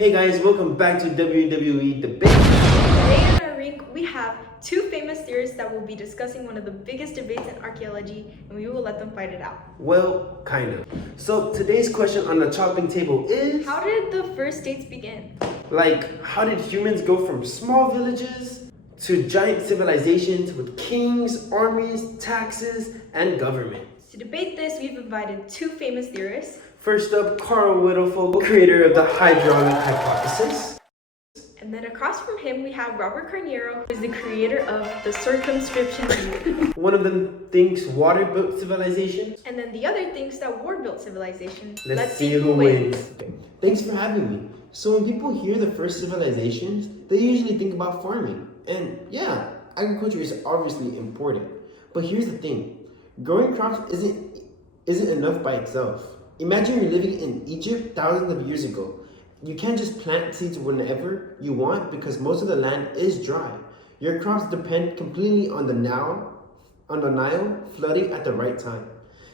Hey guys, welcome back to WWE Debate. Today in our week, we have two famous theorists that will be discussing one of the biggest debates in archaeology, and we will let them fight it out. Well, kind of. So today's question on the chopping table is... How did the first states begin? Like, how did humans go from small villages to giant civilizations with kings, armies, taxes, and government? To debate this, we've invited two famous theorists. First up, Carl Whittlefogel, creator of the hydraulic hypothesis. And then across from him, we have Robert Carniero, who is the creator of the circumscription theory. One of them thinks water built civilization. And then the other thinks that war built civilization. Let's see who wins. Thanks for having me. So when people hear the first civilizations, they usually think about farming. And yeah, agriculture is obviously important. But here's the thing. Growing crops isn't enough by itself. Imagine you're living in Egypt thousands of years ago. You can't just plant seeds whenever you want because most of the land is dry. Your crops depend completely on the Nile flooding at the right time.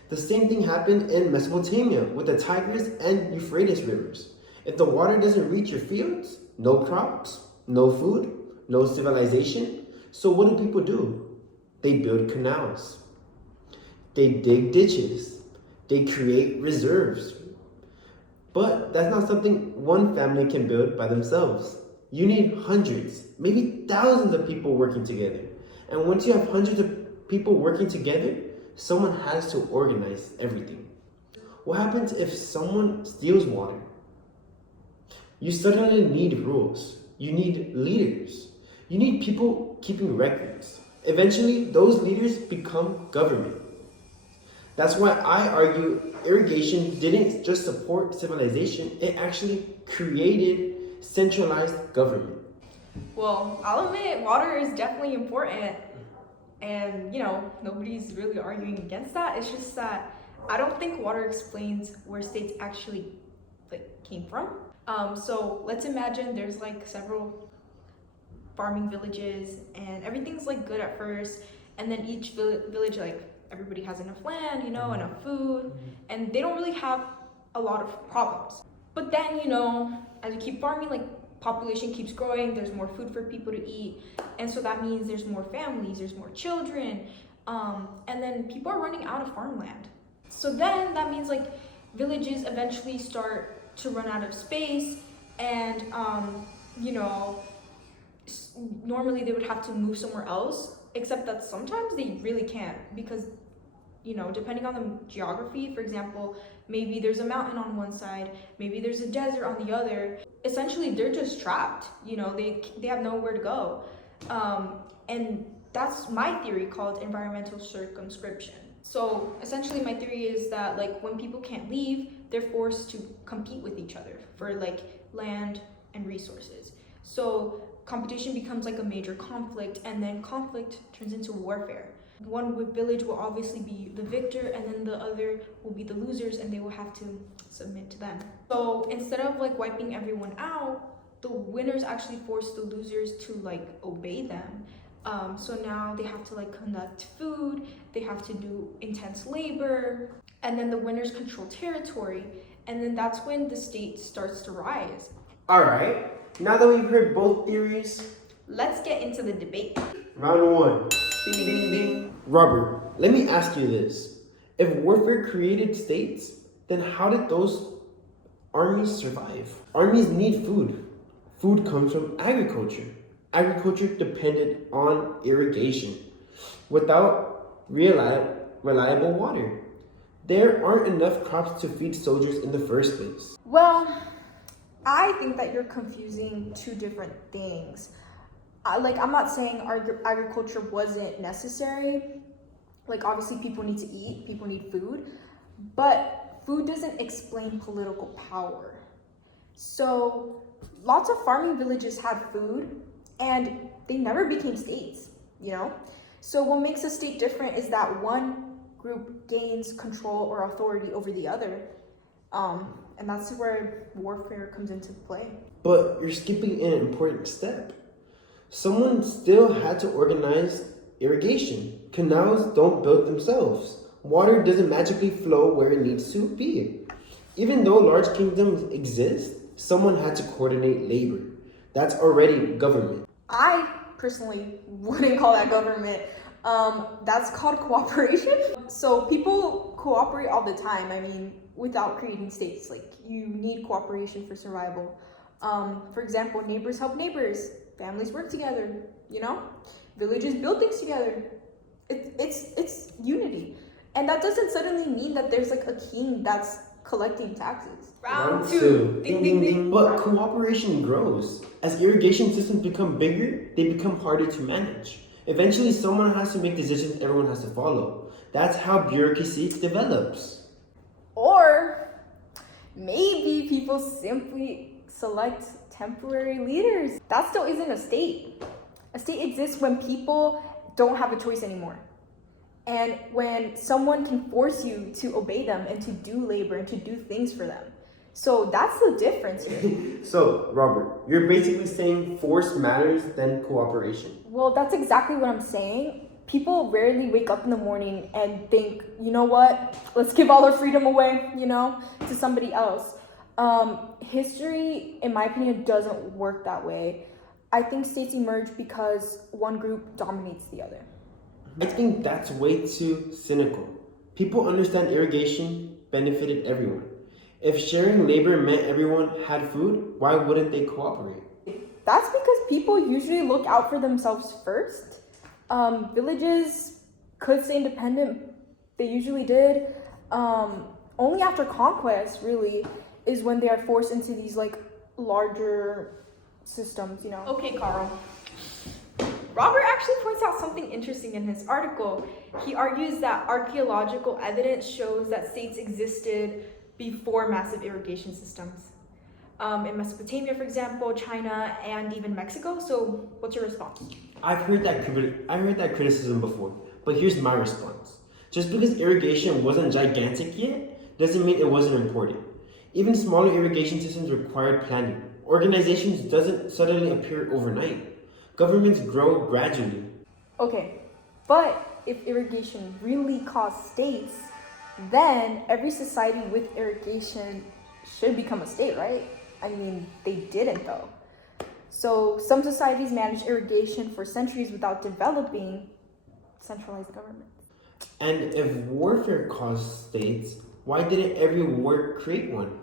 The same thing happened in Mesopotamia with the Tigris and Euphrates rivers. If the water doesn't reach your fields, no crops, no food, no civilization. So what do people do? They build canals. They dig ditches. They create reserves. But that's not something one family can build by themselves. You need hundreds, maybe thousands of people working together. And once you have hundreds of people working together, someone has to organize everything. What happens if someone steals water? You suddenly need rules. You need leaders. You need people keeping records. Eventually, those leaders become government. That's why I argue irrigation didn't just support civilization, it actually created centralized government. Well, I'll admit water is definitely important. And, nobody's really arguing against that. It's just that I don't think water explains where states actually came from. So let's imagine there's several farming villages and everything's good at first. And then each village everybody has enough land, enough food, and they don't really have a lot of problems. But then, as you keep farming, population keeps growing, there's more food for people to eat, and so that means there's more families, there's more children, and then people are running out of farmland. So then that means villages eventually start to run out of space, and normally they would have to move somewhere else. Except that sometimes they really can't because, depending on the geography, for example, maybe there's a mountain on one side, maybe there's a desert on the other. Essentially, they're just trapped. They have nowhere to go. And that's my theory called environmental circumscription. So essentially, my theory is that when people can't leave, they're forced to compete with each other for land and resources. So competition becomes a major conflict, and then conflict turns into warfare. One village will obviously be the victor, and then the other will be the losers, and they will have to submit to them. So instead of wiping everyone out, the winners actually force the losers to obey them. So now they have to conduct food, they have to do intense labor, and then the winners control territory, and then that's when the state starts to rise. All right. Now that we've heard both theories, let's get into the debate. Round one. Ding, ding, ding. Robert, let me ask you this. If warfare created states, then how did those armies survive? Armies need food. Food comes from agriculture. Agriculture depended on irrigation. Without reliable water, there aren't enough crops to feed soldiers in the first place. Well, I think that you're confusing two different things. I'm not saying agriculture wasn't necessary. Obviously people need to eat, people need food, but food doesn't explain political power. So lots of farming villages had food and they never became states, So what makes a state different is that one group gains control or authority over the other. And that's where warfare comes into play. But you're skipping an important step. Someone still had to organize irrigation. Canals don't build themselves. Water doesn't magically flow where it needs to be. Even though large kingdoms exist, someone had to coordinate labor. That's already government. I personally wouldn't call that government. That's called cooperation. So people cooperate all the time. I mean, without creating states, like you need cooperation for survival. For example, neighbors help neighbors, families work together, you know, villages build things together. It's unity. And that doesn't suddenly mean that there's like a king that's collecting taxes. Round two. Ding, ding, ding. But cooperation grows. As irrigation systems become bigger, they become harder to manage. Eventually, someone has to make decisions everyone has to follow. That's how bureaucracy develops. Or maybe people simply select temporary leaders. That still isn't a state. A state exists when people don't have a choice anymore. And when someone can force you to obey them and to do labor and to do things for them. So that's the difference here. So, Robert, you're basically saying force matters than cooperation. Well, that's exactly what I'm saying. People rarely wake up in the morning and think, you know what, let's give all our freedom away, you know, to somebody else. History, in my opinion, doesn't work that way. I think states emerge because one group dominates the other. I think that's way too cynical. People understand irrigation benefited everyone. If sharing labor meant everyone had food, why wouldn't they cooperate? That's because people usually look out for themselves first. Villages could stay independent. They usually did. Only after conquest, really, is when they are forced into these like larger systems, you know. Okay, Carl. Robert actually points out something interesting in his article. He argues that archaeological evidence shows that states existed before massive irrigation systems. In Mesopotamia, for example, China, and even Mexico. So what's your response? I've heard that criticism before, but here's my response. Just because irrigation wasn't gigantic yet, doesn't mean it wasn't important. Even smaller irrigation systems required planning. Organizations doesn't suddenly appear overnight. Governments grow gradually. Okay, but if irrigation really caused states, then every society with irrigation should become a state, right? I mean, they didn't though. So some societies managed irrigation for centuries without developing centralized government. And if warfare caused states, why didn't every war create one?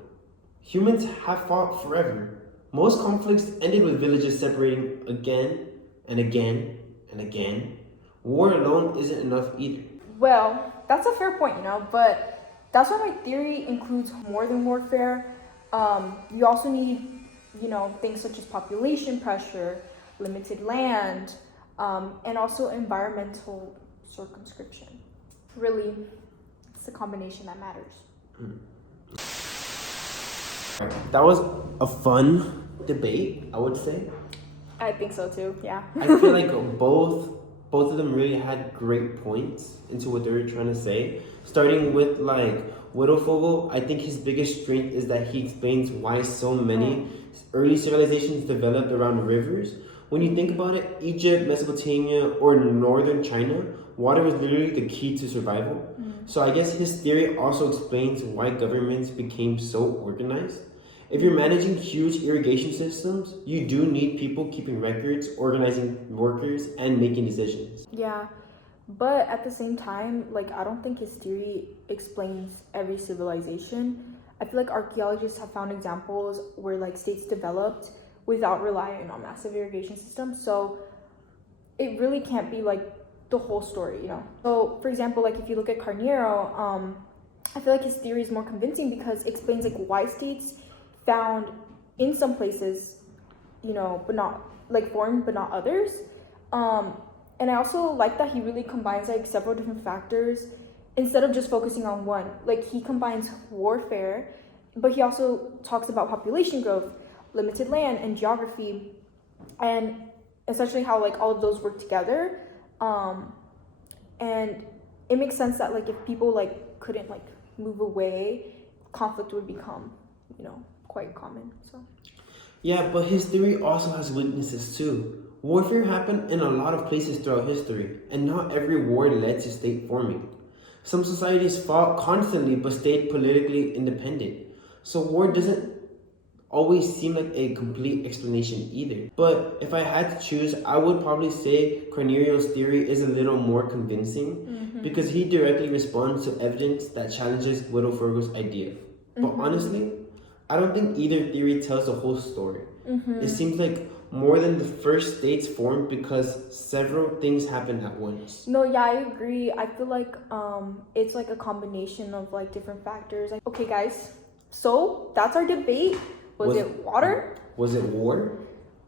Humans have fought forever. Most conflicts ended with villages separating again and again and again. War alone isn't enough either. Well, that's a fair point, you know, but that's why my theory includes more than warfare. You also need, you know, things such as population pressure, limited land, and also environmental circumscription. Really, it's the combination that matters. That was a fun debate, I would say. I think so too, yeah. I feel like both of them really had great points into what they were trying to say. Starting with like Widowfogel, I think his biggest strength is that he explains why so many early civilizations developed around rivers. When you think about it, Egypt, Mesopotamia, or northern China, water was literally the key to survival. So I guess his theory also explains why governments became so organized. If you're managing huge irrigation systems, you do need people keeping records, organizing workers, and making decisions. Yeah, but at the same time, like, I don't think his theory explains every civilization. I feel like archaeologists have found examples where like states developed without relying on massive irrigation systems. So it really can't be like the whole story, you know? So for example, like if you look at Carneiro, I feel like his theory is more convincing because it explains like why states found in some places, you know, but not like formed, but not others. And I also like that he really combines like several different factors instead of just focusing on one. Like he combines warfare, but he also talks about population growth, limited land, and geography, and essentially how like all of those work together. And it makes sense that like if people like couldn't like move away, conflict would become, you know, quite common. So yeah, but his theory also has weaknesses too. Warfare happened in a lot of places throughout history, and not every war led to state forming. Some societies fought constantly but stayed politically independent. So war doesn't always seem like a complete explanation either. But if I had to choose, I would probably say Carnerio's theory is a little more convincing because he directly responds to evidence that challenges Widowfergo's idea. But honestly, I don't think either theory tells the whole story. It seems like more than the first states formed because several things happened at once. No, yeah, I agree. I feel like it's like a combination of like different factors. Like, okay, guys, so that's our debate. Was it water? Was it war?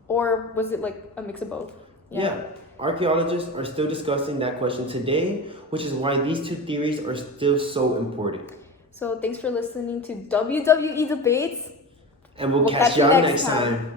Or was it like a mix of both? Yeah. Archaeologists are still discussing that question today, which is why these two theories are still so important. So thanks for listening to WWE Debates. And we'll catch y'all next time.